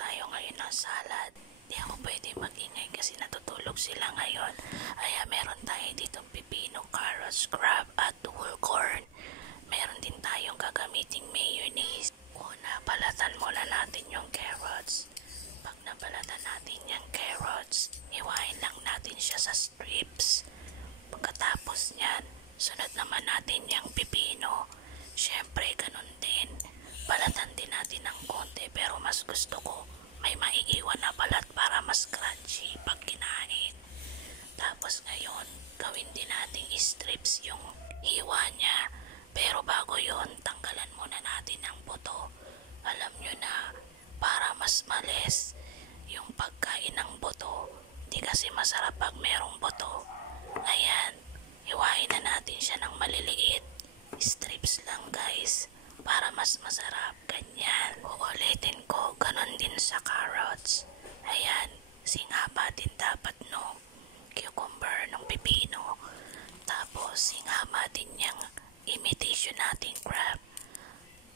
tayo ngayon ng salad. Di ako pwede magingay kasi natutulog sila ngayon. Kaya meron tayo ditong pipino, carrots, crab at whole corn. Meron din tayong gagamiting mayonnaise. Una, balatan muna natin yung carrots. Pag nabalatan natin yung carrots, iwain lang natin siya sa strips. Pagkatapos niyan, sunod naman natin yung pipino. Siyempre, ganun din. Balatan din natin ng konti pero mas gusto ko may maiiwan na balat para mas crunchy pag kinain. Tapos ngayon, gawin din natin strips yung hiwa niya. Pero bago yon, tanggalan muna natin ang buto. Alam nyo na, para mas males yung pagkain ng buto. Di kasi masarap pag merong buto. Ayan, hiwain na natin siya ng maliliit. Strips lang guys, para mas masarap. Ganyan. Uulitin ko, ganon din sa carrots. Ayan, singaba din dapat no cucumber ng pipino. Tapos singaba din yung imitation nating crab.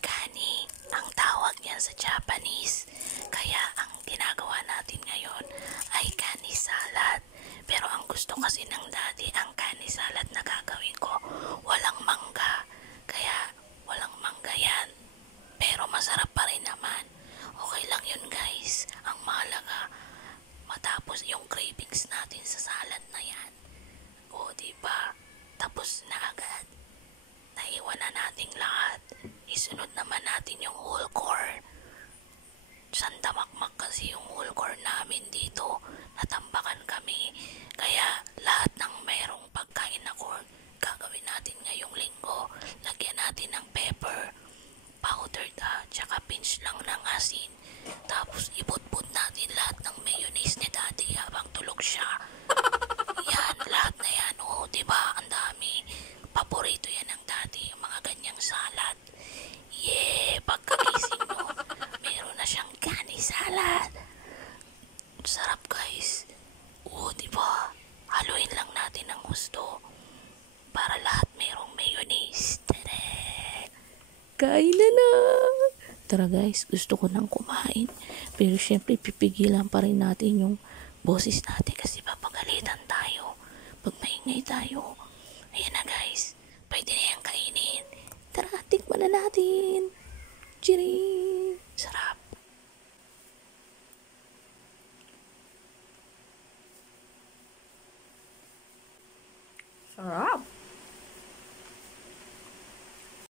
Kani ang tawag niyan sa Japanese. Kaya ang ginagawa natin ngayon ay kani salad. Pero ang gusto kasi ng daddy, ang kani salad na gagawin ko, walang mangga. Kaya walang mangga yan. Pero masarap pa rin naman. Okay lang yun guys. Ang mahalaga, matapos yung cravings natin sa salad na yan. O diba? Tapos na agad. Naiwan na nating lahat. Isunod naman natin yung whole corn. Sandamakmak kasi yung whole corn namin dito. Natambakan kami. Kaya lahat ng mayroong pagkain na corn, gagawin natin ngayong linggo. Lagyan natin ng pepper, powdered tsaka pinch lang ng asin. Tapos ibutbut natin lahat ng mayonnaise ni daddy habang tulog siya. Yan, lahat na yan. O, diba? Ang dami. Paborito yan ng daddy, yung mga ganyang salad. Yeah, pagkagising mo, meron na siyang kani salad. Sarap guys. O, diba? Haluin lang natin ng gusto para lahat merong mayonnaise. Tada! Kain na! Tara guys, gusto ko nang kumain. Pero syempre pipigilan pa rin natin yung boses natin kasi papagalitan tayo pag maingay tayo. Ayan na guys, pwede na yung kainin. Tara, tikman na natin. Cheers!